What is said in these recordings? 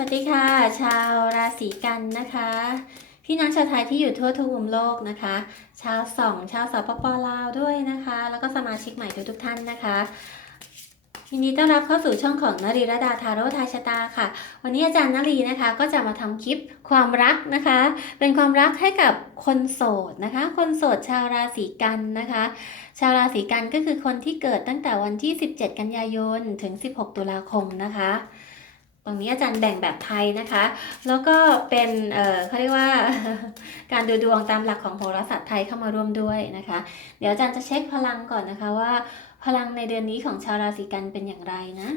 วัสดีค่ะ ชาวราศีกันนะคะ พี่น้องชาวไทยที่อยู่ทั่วทุกมุมโลกนะคะ ชาวสองชาวสปปลาวด้วยนะคะ แล้วก็สมาชิกใหม่ทุกทุกท่านนะคะยินดีต้อนรับเข้าสู่ช่องของนรีรดาทาโร่ทายชะตาค่ะ วันนี้อาจารย์นรีนะคะก็จะมาทำคลิปความรักนะคะ เป็นความรักให้กับคนโสดนะคะ คนโสดชาวราศีกันนะคะ ชาวราศีกันก็คือคนที่เกิดตั้งแต่วันที่ 17 กันยายนถึง 16 ตุลาคมนะคะ ตรงนี้อาจารย์แบ่งแบบไทยนะคะ แล้วก็เป็น เออเขาเรียกว่า การดูดวงตามหลักของโหราศาสตร์ไทยเข้ามาร่วมด้วยนะคะ เดี๋ยวอาจารย์จะเช็คพลังก่อนนะคะว่า พลังในเดือนนี้ของชาวราศีกันเป็นอย่างไรนะ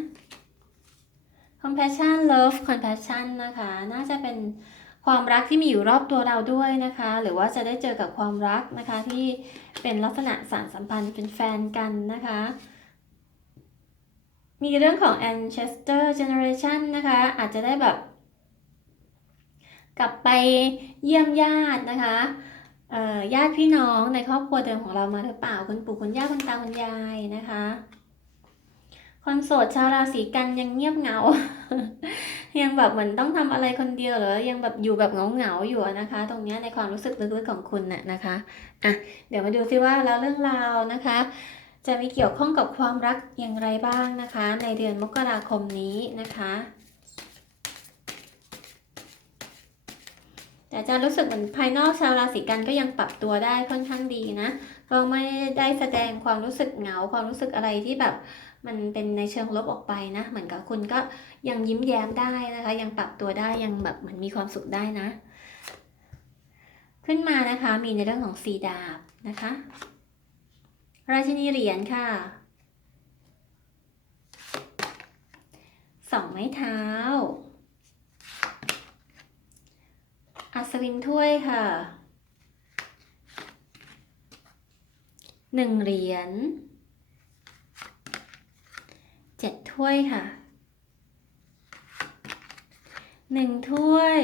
compassion love compassion นะคะ น่าจะเป็นความรักที่มีอยู่รอบตัวเราด้วยนะคะ หรือว่าจะได้เจอกับความรักนะคะที่เป็นลักษณะสารสัมพันธ์เป็นแฟนกันนะคะ มีเรื่องของ ancestor generation นะคะ อาจจะได้แบบ กลับไปเยี่ยมญาตินะคะญาติพี่น้องในครอบครัวเดิมของเรามาหรือเปล่าคุณปู่คุณย่าคุณตาคุณยายนะคะคนโสดชาวราศีกันยังเงียบเหงา ยังแบบเหมือนต้องทำอะไรคนเดียวหรือยังแบบอยู่แบบเหงาๆอยู่นะคะ ตรงเนี้ยในความรู้สึกลึกๆของคุณน่ะนะคะอะเดี๋ยวมาดูซิว่าแล้วเรื่องราวนะคะ จะมีเกี่ยวข้องกับความรักอย่างไรบ้างนะคะ ในเดือนมกราคมนี้นะคะแต่อาจารย์รู้สึกเหมือนภายนอกชาวราศีกันก็ยังปรับตัวได้ค่อนข้างดีนะ ก็ไม่ได้แสดงความรู้สึกเหงาความรู้สึกอะไรที่แบบมันเป็นในเชิงลบออกไปนะ เหมือนกับคุณก็ยังยิ้มแย้มได้นะคะ ยังปรับตัวได้ยังแบบเหมือนมีความสุขได้นะ ขึ้นมานะคะมีในเรื่องของสีดาบนะคะ ราชินีเหรียญค่ะสองไม้เท้า อัศวินถ้วยค่ะหนึ่งเหรียญเจ็ดถ้วยค่ะหนึ่งถ้วย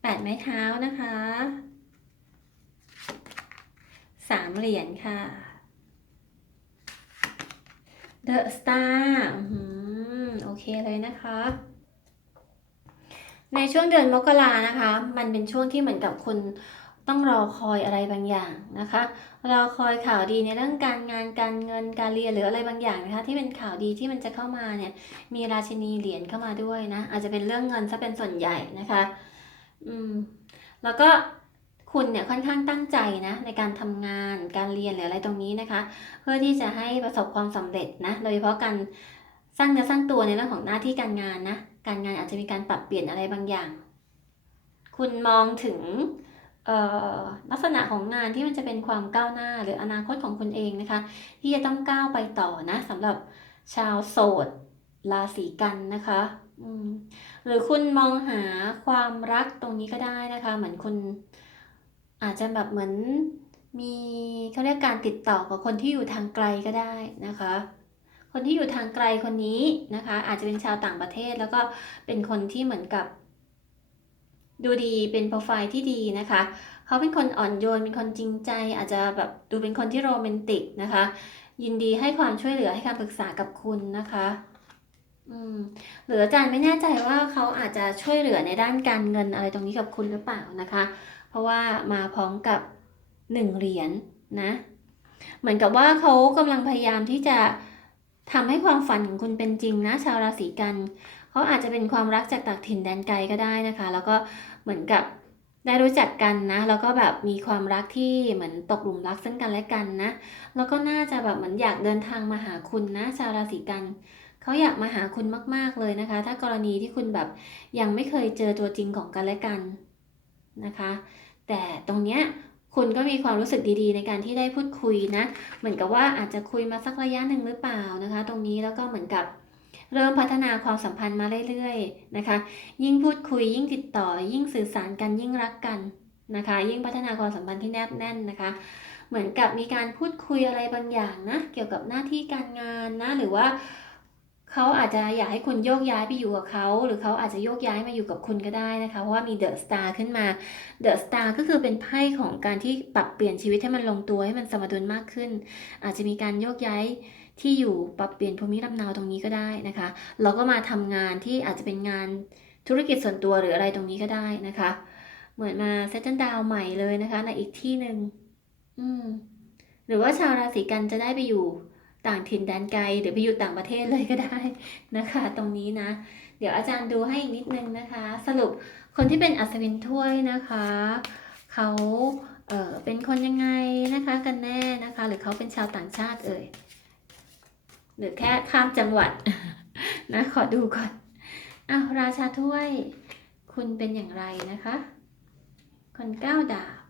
แปดไม้เท้านะคะ สามเหรียญค่ะ The Star อโอเคเลยนะคะ ในช่วงเดือนมกรานะคะ มันเป็นช่วงที่เหมือนกับคุณต้องรอคอยอะไรบางอย่างนะคะ รอคอยข่าวดีในเรื่องการงานการเงินการเรียนหรืออะไรบางอย่างนะคะที่เป็นข่าวดีที่มันจะเข้ามาเนี่ยมีราชินีเหรียญเข้ามาด้วยนะอาจจะเป็นเรื่องเงินซะเป็นส่วนใหญ่นะคะ อืมแล้วก็ คุณเนี่ยค่อนข้างตั้งใจนะในการทำงานการเรียนหรืออะไรตรงนี้นะคะ เพื่อที่จะให้ประสบความสำเร็จนะโดยเฉพาะการสร้างเนื้อสร้างตัวในเรื่องของหน้าที่การงานนะการงานอาจจะมีการปรับเปลี่ยนอะไรบางอย่าง คุณมองถึงลักษณะของงานที่มันจะเป็นความก้าวหน้าหรืออนาคตของคุณเองนะคะ ที่จะต้องก้าวไปต่อนะสำหรับชาวโสดราศีกันนะคะหรือคุณมองหาความรักตรงนี้ก็ได้นะคะ เหมือนคุณ อาจจะแบบเหมือนมีเขาเรียกการติดต่อกับคนที่อยู่ทางไกลก็ได้นะคะ คนที่อยู่ทางไกลคนนี้นะคะ อาจจะเป็นชาวต่างประเทศแล้วก็เป็นคนที่เหมือนกับ ดูดีเป็นโปรไฟล์ที่ดีนะคะ เขาเป็นคนอ่อนโยนเป็นคนจริงใจ อาจจะแบบดูเป็นคนที่โรแมนติกนะคะ ยินดีให้ความช่วยเหลือให้คำปรึกษากับคุณนะคะอืมหรืออาจารย์ไม่แน่ใจว่าเขาอาจจะช่วยเหลือในด้านการเงินอะไรตรงนี้กับคุณหรือเปล่านะคะ เพราะว่ามาพร้อมกับหนึ่งเหรียญนะเหมือนกับว่าเขากำลังพยายามที่จะทำให้ความฝันของคุณเป็นจริงนะชาวราศีกันเขาอาจจะเป็นความรักจากต่างถิ่นแดนไกลก็ได้นะคะ แล้วก็เหมือนกับได้รู้จักกันนะ แล้วก็แบบมีความรักที่เหมือนตกหลุมรักซึ่งกันและกันนะ แล้วก็น่าจะแบบเหมือนอยากเดินทางมาหาคุณนะ ชาวราศีกันเขาอยากมาหาคุณมาก ๆเลยนะคะ ถ้ากรณีที่คุณแบบยังไม่เคยเจอตัวจริงของกันและกัน นะคะ แต่ตรงเนี้ยคุณก็มีความรู้สึกดีๆ ในการที่ได้พูดคุยนะ เหมือนกับว่าอาจจะคุยมาสักระยะหนึ่งหรือเปล่านะคะ ตรงนี้แล้วก็เหมือนกับเริ่มพัฒนาความสัมพันธ์มาเรื่อยๆนะคะ ยิ่งพูดคุยยิ่งติดต่อ ยิ่งสื่อสารกันยิ่งรักกันนะคะ ยิ่งพัฒนาความสัมพันธ์ที่แนบแน่นนะคะ เหมือนกับมีการพูดคุยอะไรบางอย่างนะ เกี่ยวกับหน้าที่การงานนะ หรือว่า เขาอาจจะอยากให้คุณโยกย้ายไปอยู่กับเขา หรือเขาอาจจะโยกย้ายมาอยู่กับคุณก็ได้นะคะ เพราะว่ามีเดอะสตาร์ขึ้นมาเดอะสตาร์ก็คือเป็นไพ่ของการที่ปรับเปลี่ยนชีวิตให้มันลงตัวให้มันสมดุลมากขึ้น อาจจะมีการโยกย้ายที่อยู่ปรับเปลี่ยนภูมิลำเนาตรงนี้ก็ได้นะคะเราก็มาทำงานที่อาจจะเป็นงานธุรกิจส่วนตัวหรืออะไรตรงนี้ก็ได้นะคะ เหมือนมาเซตเทิลดาวใหม่เลยนะคะในอีกที่หนึ่งอืมหรือว่าชาวราศีกันจะได้ไปอยู่ ต่างถิ่นแดนไกลหรือไปอยู่ต่างประเทศเลยก็ได้นะคะ ตรงนี้นะ เดี๋ยวอาจารย์ดูให้อีกนิดนึงนะคะ สรุปคนที่เป็นอัศวินถ้วยนะคะเขาเออเป็นคนยังไงนะคะกันแน่นะคะ หรือเขาเป็นชาวต่างชาติเอ่ยหรือแค่ข้ามจังหวัดนะขอดูก่อนอ้าวราชาถ้วย คุณเป็นอย่างไรนะคะ คนเก้าดาบ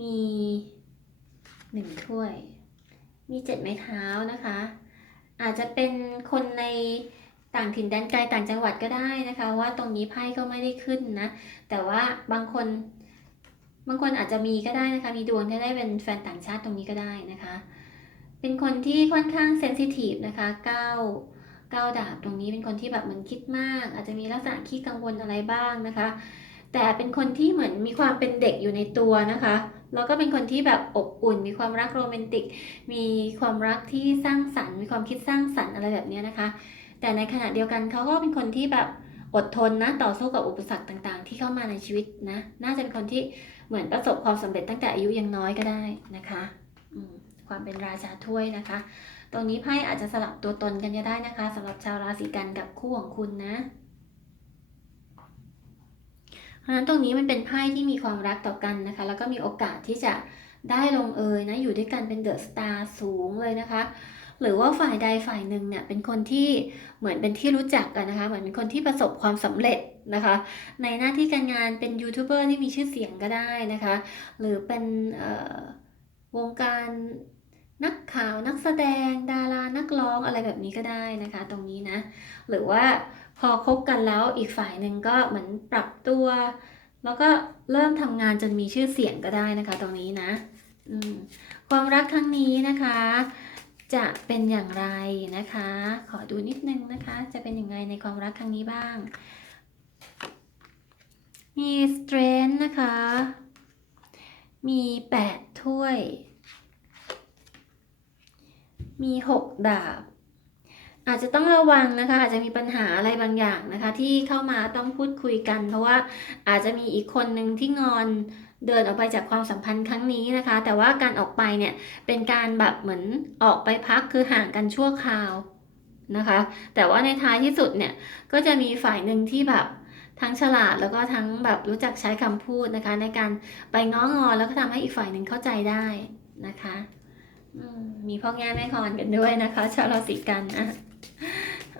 มีหนึ่งถ้วย มีเจ็ดไม้เท้านะคะ อาจจะเป็นคนในต่างถิ่นแดนไกลต่างจังหวัดก็ได้นะคะ ว่าตรงนี้ไพ่ก็ไม่ได้ขึ้นนะ แต่ว่าบางคนบางคนอาจจะมีก็ได้นะคะ มีดวงที่ได้เป็นแฟนต่างชาติตรงนี้ก็ได้นะคะ เป็นคนที่ค่อนข้างเซนซิทีฟนะคะเก้าเก้าดาบตรงนี้เป็นคนที่แบบเหมือนคิดมาก อาจจะมีลักษณะขี้กังวลอะไรบ้างนะคะ แต่เป็นคนที่เหมือนมีความเป็นเด็กอยู่ในตัวนะคะ แล้วก็เป็นคนที่แบบอบอุ่น มีความรักโรแมนติก มีความรักที่สร้างสรรค์ มีความคิดสร้างสรรค์อะไรแบบนี้นะคะ แต่ในขณะเดียวกันเขาก็เป็นคนที่แบบอดทนนะต่อสู้กับอุปสรรคต่างๆ ที่เข้ามาในชีวิตนะ น่าจะเป็นคนที่เหมือนประสบความสำเร็จตั้งแต่อายุยังน้อยก็ได้นะคะความเป็นราชาถ้วยนะคะ ตรงนี้ไพ่อาจจะสลับตัวตนกันก็ได้นะคะสำหรับชาวราศีกันกับคู่ของคุณนะ เพราะฉะนั้นตรงนี้มันเป็นไพ่ที่มีความรักต่อกันนะคะ แล้วก็มีโอกาสที่จะได้ลงเอยนะอยู่ด้วยกันเป็นเดอะสตาร์สูงเลยนะคะหรือว่าฝ่ายใดฝ่ายหนึ่งเนี่ยเป็นคนที่เหมือนเป็นที่รู้จักกันนะคะ เหมือนเป็นคนที่ประสบความสำเร็จนะคะ ในหน้าที่การงานเป็นยูทูบเบอร์ที่มีชื่อเสียงก็ได้นะคะ หรือเป็นวงการนักข่าวนักแสดง ดารานักร้องอะไรแบบนี้ก็ได้นะคะ ตรงนี้นะ หรือว่า พอคบกันแล้วอีกฝ่ายหนึ่งก็เหมือนปรับตัว แล้วก็เริ่มทำงานจนมีชื่อเสียงก็ได้นะคะ ตรงนี้นะความรักครั้งนี้นะคะ จะเป็นอย่างไรนะคะ ขอดูนิดนึงนะคะ จะเป็นยังไงในความรักครั้งนี้บ้าง มี strength นะคะ มีแปดถ้วย มีหกดาบ อาจจะต้องระวังนะคะ อาจจะมีปัญหาอะไรบางอย่างนะคะ ที่เข้ามาต้องพูดคุยกัน เพราะว่าอาจจะมีอีกคนหนึ่งที่งอนเดินออกไปจากความสัมพันธ์ครั้งนี้นะคะ แต่ว่าการออกไปเนี่ยเป็นการแบบเหมือนออกไปพักคือห่างกันชั่วคราวนะคะ แต่ว่าในท้ายที่สุดเนี่ยก็จะมีฝ่ายหนึ่งที่แบบทั้งฉลาดแล้วก็ทั้งแบบรู้จักใช้คำพูดนะคะ ในการไปง้องอนแล้วก็ทำให้อีกฝ่ายหนึ่งเข้าใจได้นะคะมมีพ่อแง่แม่คอนกันด้วยนะคะ ชาวราศีกันอะ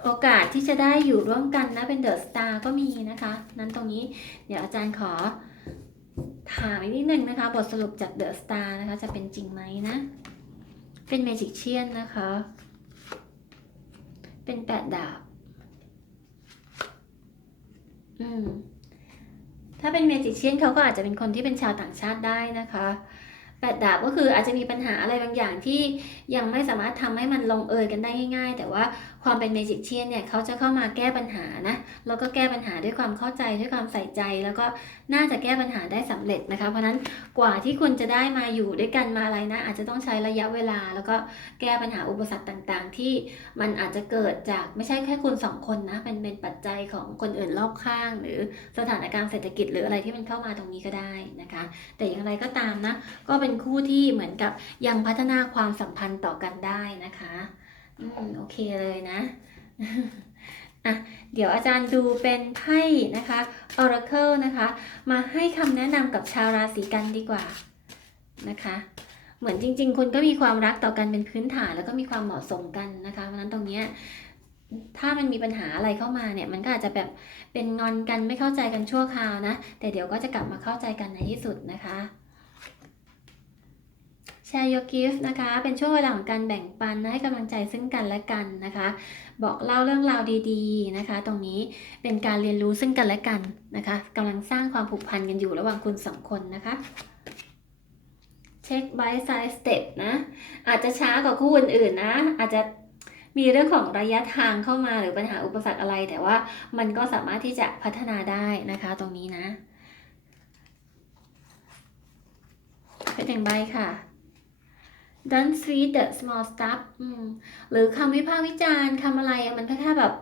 โอกาสที่จะได้อยู่ร่วมกันนะเป็นเดอะสตาร์ก็มีนะคะ นั้นตรงนี้เดี๋ยวอาจารย์ขอถามอีกนิดนึงนะคะ บทสรุปจากเดอะสตาร์นะคะ จะเป็นจริงไหมนะ เป็นเมจิกเชียนนะคะ เป็นแปดดาบ อืม ถ้าเป็นเมจิกเชียนเขาก็อาจจะเป็นคนที่เป็นชาวต่างชาติได้นะคะแปดดาบก็คืออาจจะมีปัญหาอะไรบางอย่างที่ยังไม่สามารถทำให้มันลงเอยกันได้ง่าย ๆ แต่ว่า ความเป็นเมจิกเชียนเนี่ยเขาจะเข้ามาแก้ปัญหานะแล้วก็แก้ปัญหาด้วยความเข้าใจด้วยความใส่ใจ แล้วก็น่าจะแก้ปัญหาได้สำเร็จนะคะ เพราะฉะนั้นกว่าที่คุณจะได้มาอยู่ด้วยกันมาอะไรนะ อาจจะต้องใช้ระยะเวลา แล้วก็แก้ปัญหาอุปสรรคต่างๆ ที่มันอาจจะเกิดจากไม่ใช่แค่คุณสองคนนะเป็นเป็นปัจจัยของคนอื่นรอบข้าง หรือสถานการณ์เศรษฐกิจหรืออะไรที่มันเข้ามาตรงนี้ก็ได้นะคะ แต่อย่างไรก็ตามนะก็เป็นคู่ที่เหมือนกับยังพัฒนาความสัมพันธ์ต่อกันได้นะคะ อืมโอเคเลยนะอะเดี๋ยวอาจารย์ดูเป็นไพ่นะคะ Oracle นะคะ มาให้คำแนะนำกับชาวราศีกันดีกว่านะคะ เหมือนจริง ๆ คุณก็มีความรักต่อกันเป็นพื้นฐานแล้วก็มีความเหมาะสมกันนะคะเพราะนั้นตรงเนี้ยถ้ามันมีปัญหาอะไรเข้ามาเนี่ย มันก็อาจจะแบบเป็นงอนกันไม่เข้าใจกันชั่วคราวนะ แต่เดี๋ยวก็จะกลับมาเข้าใจกันในที่สุดนะคะ แชร์ your gift นะคะ เป็นช่วงเวลาของการแบ่งปันให้กำลังใจซึ่งกันและกันนะคะ บอกเล่าเรื่องราวดีๆนะคะ ตรงนี้เป็นการเรียนรู้ซึ่งกันและกันนะคะกำลังสร้างความผูกพันกันอยู่ระหว่างคุณสองคนนะคะเช็ค by side step นะ อาจจะช้ากว่าคู่อื่นๆนะ อาจจะมีเรื่องของระยะทางเข้ามาหรือปัญหาอุปสรรคอะไร แต่ว่ามันก็สามารถที่จะพัฒนาได้นะคะ ตรงนี้นะเป็นอย่างใบค่ะ don't see the small stuff หรือคำวิพากษ์วิจารณ์คำอะไรมันแค่แบบ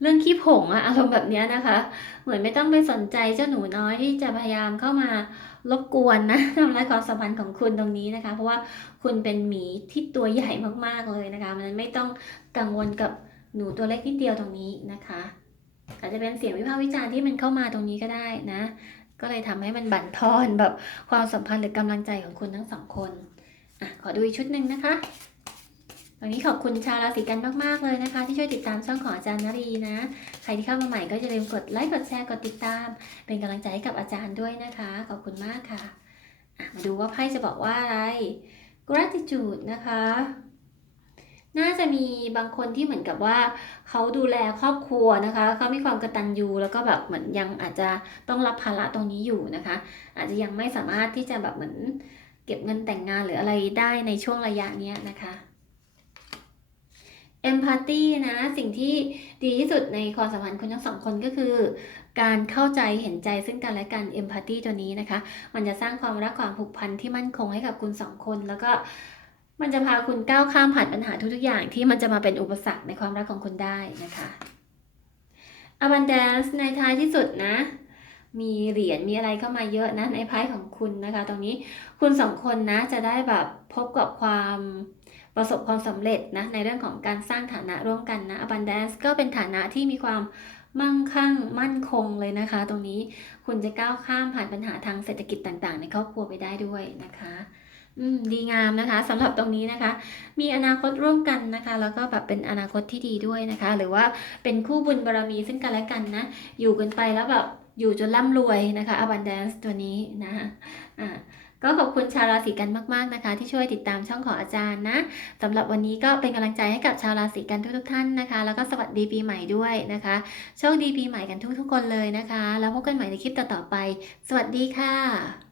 เรื่องขี้ผงอะอารมณ์แบบนี้นะคะ เหมือนไม่ต้องไปสนใจเจ้าหนูน้อยที่จะพยายามเข้ามารบกวนนะทำลายความสัมพันธ์ของคุณตรงนี้นะคะ เพราะว่าคุณเป็นหมีที่ตัวใหญ่มากๆเลยนะคะมันไม่ต้องกังวลกับหนูตัวเล็กนิดเดียวตรงนี้นะคะ อาจจะเป็นเสียงวิพากษ์วิจารณ์ที่มันเข้ามาตรงนี้ก็ได้นะ ก็เลยทำให้มันบั่นทอนแบบความสัมพันธ์หรือกำลังใจของคุณทั้งสองคน อะขอดูอีกชุดหนึ่งนะคะวันนี้ขอบคุณชาวราศีกันมาก ๆ เลยนะคะ ที่ช่วยติดตามช่องของอาจารย์นรีนะ ใครที่เข้ามาใหม่ก็อย่าลืมกดไลค์กดแชร์กดติดตาม เป็นกำลังใจให้กับอาจารย์ด้วยนะคะ ขอบคุณมากค่ะะมาดูว่าไพ่จะบอกว่าอะไร gratitude นะคะ น่าจะมีบางคนที่เหมือนกับว่า เขาดูแลครอบครัวนะคะ เขามีความกระตัญญูแล้วก็แบบเหมือนยังอาจจะต้องรับภาระตรงนี้อยู่นะคะ อาจจะยังไม่สามารถที่จะแบบเหมือน เก็บเงินแต่งงานหรืออะไรได้ในช่วงระยะนี้นะคะ empathy นะสิ่งที่ดีที่สุดในความสัมพันธ์คุณทั้งสองคนก็คือ การเข้าใจเห็นใจซึ่งกันและกัน empathy ตัวนี้นะคะ มันจะสร้างความรักความผูกพันที่มั่นคงให้กับคุณสองคน แล้วก็มันจะพาคุณก้าวข้ามผ่านปัญหาทุกๆอย่างที่มันจะมาเป็นอุปสรรคในความรักของคุณได้นะคะ abundance ในท้ายที่สุดนะ มีเหรียญมีอะไรเข้ามาเยอะนะในไพ่ของคุณนะคะ ตรงนี้คุณสองคนนะจะได้แบบพบกับความประสบความสำเร็จนะในเรื่องของการสร้างฐานะร่วมกันนะ abundance ก็เป็นฐานะที่มีความมั่งคั่งมั่นคงเลยนะคะ ตรงนี้คุณจะก้าวข้ามผ่านปัญหาทางเศรษฐกิจต่างๆ ในครอบครัวไปได้ด้วยนะคะอืมดีงามนะคะสำหรับตรงนี้นะคะ มีอนาคตร่วมกันนะคะ แล้วก็แบบเป็นอนาคตที่ดีด้วยนะคะ หรือว่าเป็นคู่บุญบารมีซึ่งกันและกันนะ อยู่กันไปแล้วแบบ อยู่จนร่ำรวยนะคะ abundance ตัวนี้นะะอ่าก็ขอบคุณชาวราศีกันมาก ๆ นะคะ ที่ช่วยติดตามช่องของอาจารย์นะสำหรับวันนี้ก็เป็นกำลังใจให้กับชาวราศีกันทุก ๆ ท่านนะคะ แล้วก็สวัสดีปีใหม่ด้วยนะคะโชคดีปีใหม่กันทุก ๆ คนเลยนะคะ แล้วพบกันใหม่ในคลิปต่อๆไป สวัสดีค่ะ